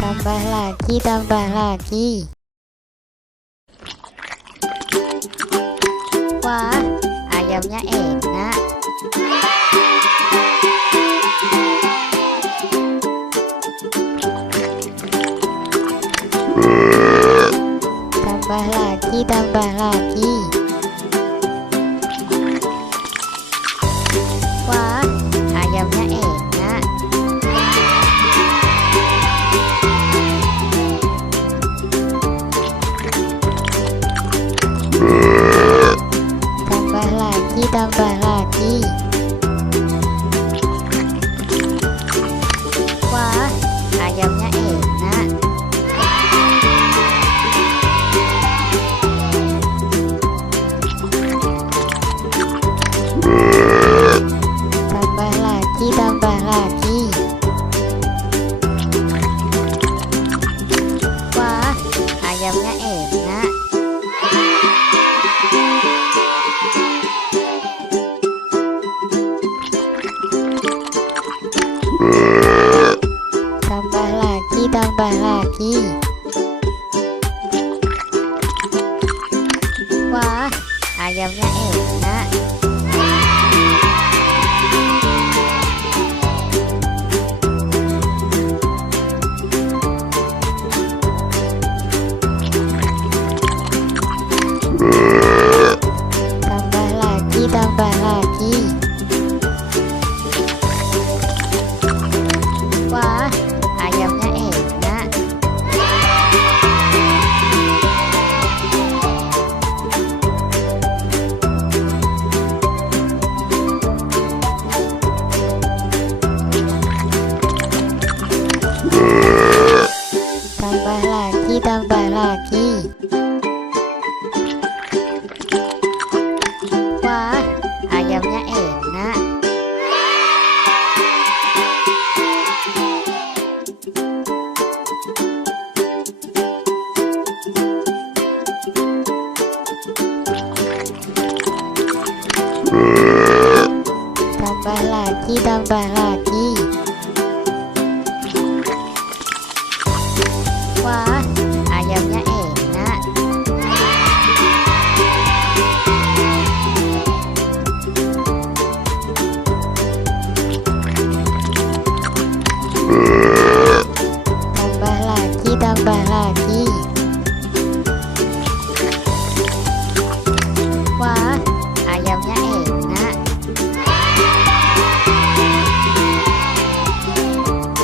Tambah lagi, tambah lagi. Wah, ayamnya enak. Tambah lagi, tambah lagi. Wah, ayamnya enak. Tambah lagi, tambah lagi. Wah, ayamnya enak. Tambah lagi, tambah lagi. Wah, ayamnya enak. Tambah lagi, tambah lagi. Wah, ayamnya enak. Tambah lagi, tambah lagi. Wah, ayamnya enak. Tambah lagi, tambah lagi. Wah, ayamnya enak. Tambah lagi, tambah lagi.